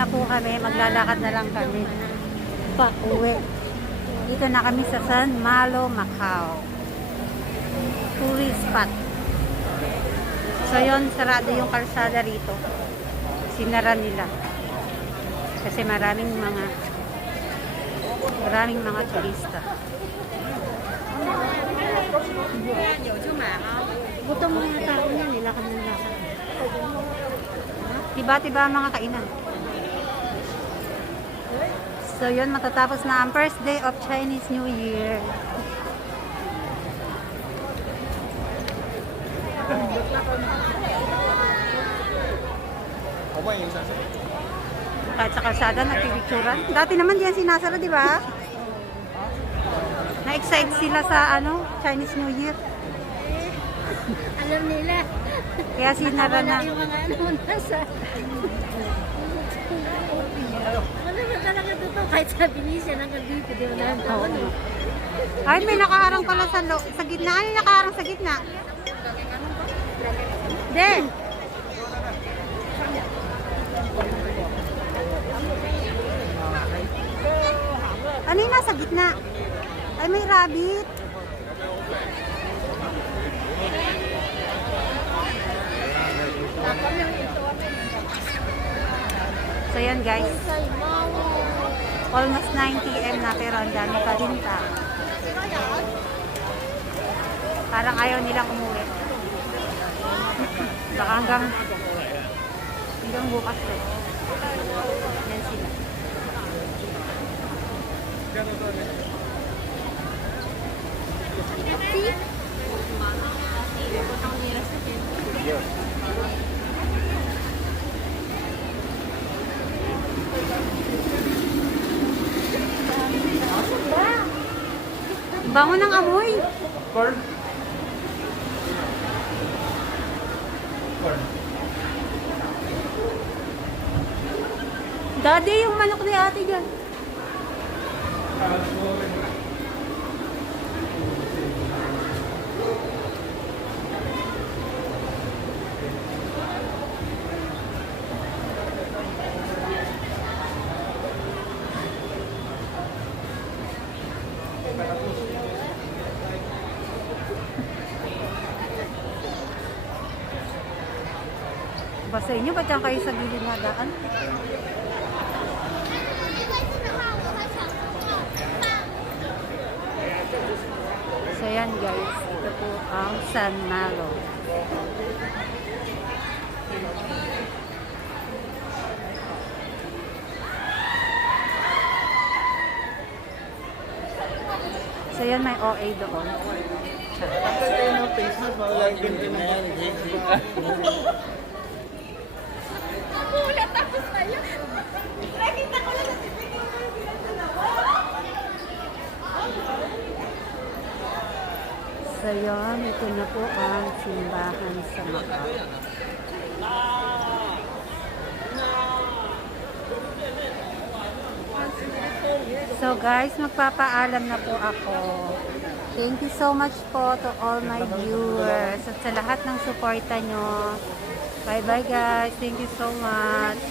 na po kami. Maglalakad na lang kami. Pa-uwi. Dito na kami sa San Malo, Macau. Tourist spot. So yun, sarado yung kalsada rito. Sinara nila. Kasi maraming mga turista. Gutom mo yung tao niya, nilakad ng lakad. Tiba-tiba ang mga kainan. So yun, matatapos na ang first day of Chinese New Year. Kahit sa kalsada, nagpipicturan. Dati naman diyan sinasara, di ba? Na-excite sila sa Chinese New Year. Alam nila. Kaya sinara na. Yung mga nasa. Ano ba talaga totoo? Kahit sabi niya siya hanggang dito, di mo na ang taon. Ay, may nakaharang pala sa gitna. Ano yung nakaharang sa gitna? De! Ano yung nasa gitna? Ay, may rabbit. So yan guys, almost 9 PM na pero ang dami pa din tao. Parang ayaw nilang umuwi. Baka hanggang bukas to. Yan sila. Bango ng amoy. Corn? Corn. Daddy, yung manok ni ate dyan. Basta inyo, ba't yan kayo sa gilid na daan? So yan guys, ito po ang San Malo. So yan, may OA doon. Nagulat ako sa'yo. Nakita ko lang na So yun, ito na po ang simbahan sa Macau. So guys, magpapaalam na po ako. Thank you so much po to all my viewers at sa lahat ng suporta nyo. Bye bye guys. Thank you so much.